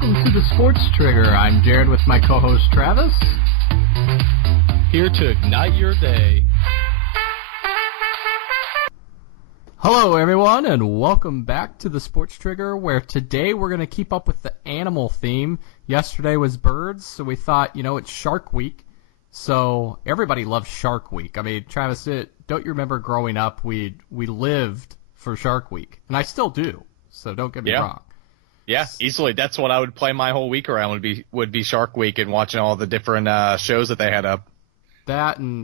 welcome to the Sports Trigger. I'm Jared with my co-host Travis. Here to ignite your day. Hello everyone, and welcome back to the Sports Trigger, where today we're going to keep up with the animal theme. Yesterday was birds, so we thought, it's Shark Week. So everybody loves Shark Week. I mean, Travis, don't you remember growing up, we lived for Shark Week, and I still do. So don't get me wrong. Yeah, easily. That's what I would play my whole week around would be Shark Week and watching all the different shows that they had up. That and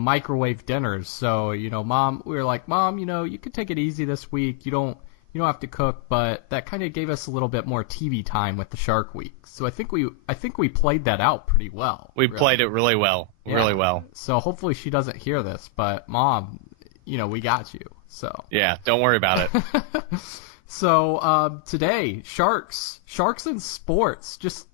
microwave dinners. So Mom, we were like, Mom, you could take it easy this week. You don't have to cook, but that kind of gave us a little bit more TV time with the Shark Week. So I think we played that out pretty well. We played it really well, really well. So hopefully she doesn't hear this, but Mom, we got you. So yeah, don't worry about it. So today, sharks in sports. Just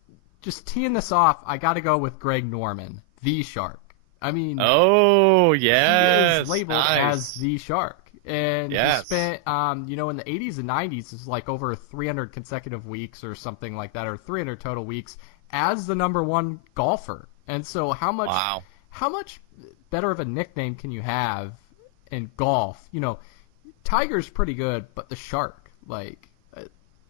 teeing this off, I got to go with Greg Norman, the Shark. I mean, oh yes, he is labeled as the Shark, and he spent, in the 80s and 90s, is like over 300 consecutive weeks or something like that, or 300 total weeks as the number one golfer. And so, how much better of a nickname can you have in golf? Tiger's pretty good, but the Shark,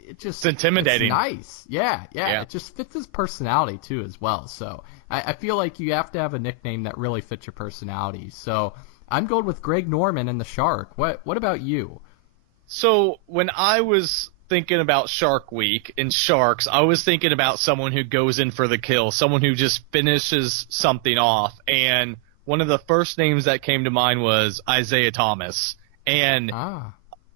it's intimidating. It's nice. Yeah. It just fits his personality, too, as well. So I feel like you have to have a nickname that really fits your personality. So I'm going with Greg Norman and the Shark. What about you? So when I was thinking about Shark Week and sharks, I was thinking about someone who goes in for the kill, someone who just finishes something off. And one of the first names that came to mind was Isaiah Thomas. And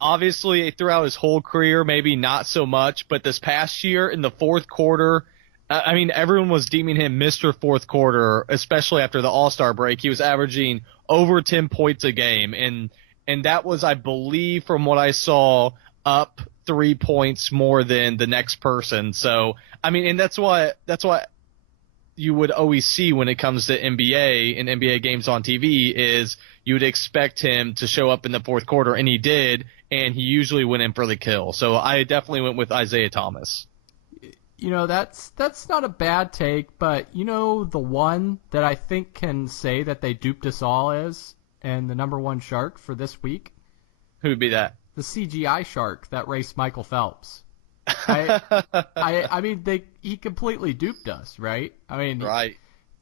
obviously, throughout his whole career, maybe not so much, but this past year in the fourth quarter, everyone was deeming him Mr. Fourth Quarter, especially after the All-Star break. He was averaging over 10 points a game, and that was, I believe, from what I saw, up 3 points more than the next person. So, and that's what you would always see when it comes to NBA and NBA games on TV is you would expect him to show up in the fourth quarter, and he did, and he usually went in for the kill. So I definitely went with Isaiah Thomas. That's not a bad take, but the one that I think can say that they duped us all is, and the number one Shark for this week? Who would be that? The CGI Shark that raced Michael Phelps. He completely duped us, right? Right.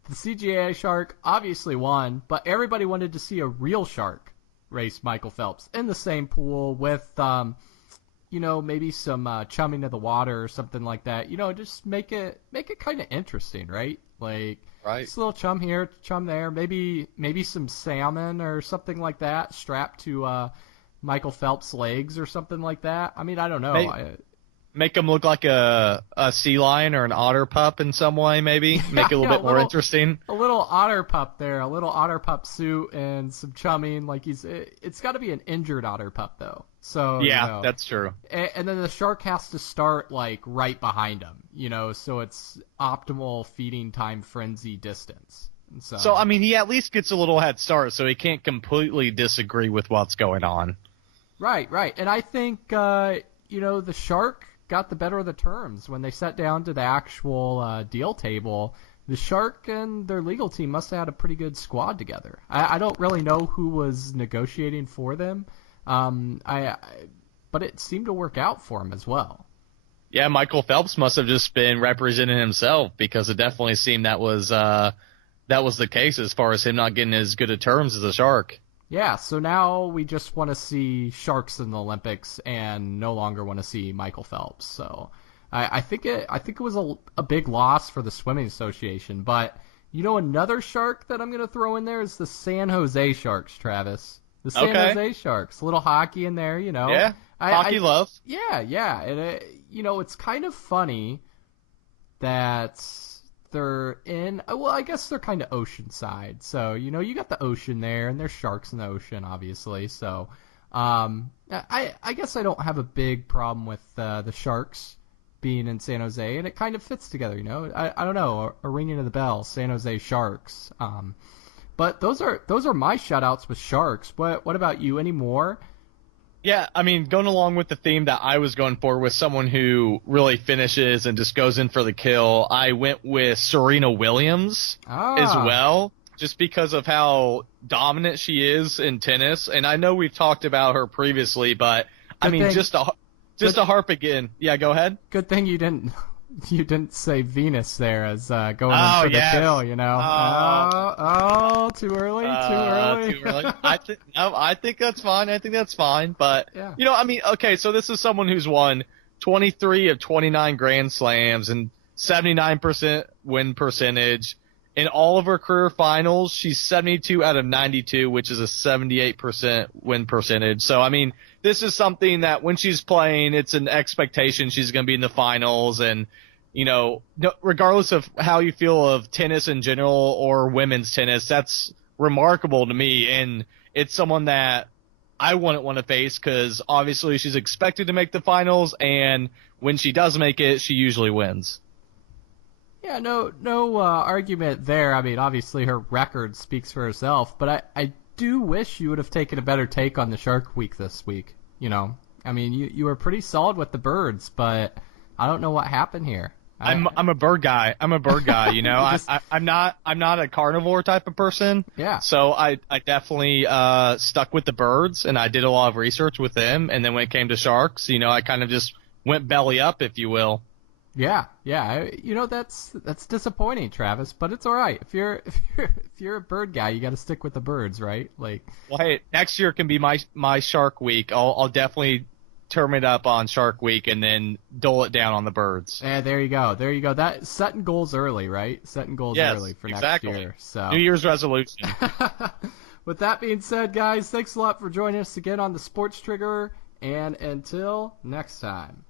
The CGI Shark obviously won, but everybody wanted to see a real shark race Michael Phelps in the same pool with, maybe some chumming of the water or something like that. Just make it kind of interesting, right? Right. Just a little chum here, chum there, maybe some salmon or something like that strapped to Michael Phelps' legs or something like that. I don't know. Make him look like a sea lion or an otter pup in some way, maybe. Make it a little bit more interesting. A little otter pup there, a little otter pup suit and some chumming. It's got to be an injured otter pup though. So yeah, that's true. And then the shark has to start right behind him, so it's optimal feeding time frenzy distance. So he at least gets a little head start, so he can't completely disagree with what's going on. Right. And I think the shark got the better of the terms when they sat down to the actual deal table. The Shark and their legal team must have had a pretty good squad together. I don't really know who was negotiating for them, but it seemed to work out for him as well. Yeah, Michael Phelps must have just been representing himself because it definitely seemed that was the case as far as him not getting as good of terms as a Shark. Yeah, so now we just want to see sharks in the Olympics and no longer want to see Michael Phelps. So I think it was a big loss for the Swimming Association. But another shark that I'm going to throw in there is the San Jose Sharks, Travis. The San Jose Sharks. A little hockey in there, Yeah, hockey love. Yeah. And it's kind of funny that they're in, I guess they're kind of oceanside. So, you got the ocean there, and there's sharks in the ocean, obviously. So, I guess I don't have a big problem with the Sharks being in San Jose, and it kind of fits together, I don't know, a ringing of the bell, San Jose Sharks. But those are my shout-outs with Sharks. What about you? Any more? Yeah, I mean, going along with the theme that I was going for with someone who really finishes and just goes in for the kill, I went with Serena Williams as well, just because of how dominant she is in tennis. And I know we've talked about her previously, but I mean, just to harp again. Yeah, go ahead. Good thing you didn't say Venus there as going in for the kill, you know. Too early. Too early. I think that's fine. I think that's fine. But, you know, I mean, okay, so this is someone who's won 23 of 29 Grand Slams and 79% win percentage. In all of her career finals, she's 72 out of 92, which is a 78% win percentage. So, I mean, this is something that when she's playing, it's an expectation she's going to be in the finals. And, you know, regardless of how you feel of tennis in general or women's tennis, that's remarkable to me. And it's someone that I wouldn't want to face because obviously she's expected to make the finals. And when she does make it, she usually wins. Yeah, no argument there. I mean, obviously her record speaks for herself, but I do wish you would have taken a better take on the Shark Week this week. You know, I mean, you were pretty solid with the birds, but I don't know what happened here. I'm a bird guy. You know, I'm not a carnivore type of person. Yeah. So I definitely stuck with the birds, and I did a lot of research with them. And then when it came to sharks, you know, I kind of just went belly up, if you will. Yeah. You know, that's disappointing, Travis, but it's all right. If you're a bird guy, you got to stick with the birds, right? Like, well, hey, next year can be my Shark Week. I'll definitely turn it up on Shark Week and then dole it down on the birds. Yeah, there you go. That setting goals early, right? Setting goals early for next year. So New Year's resolution. With that being said, guys, thanks a lot for joining us again on the Sports Trigger, and until next time.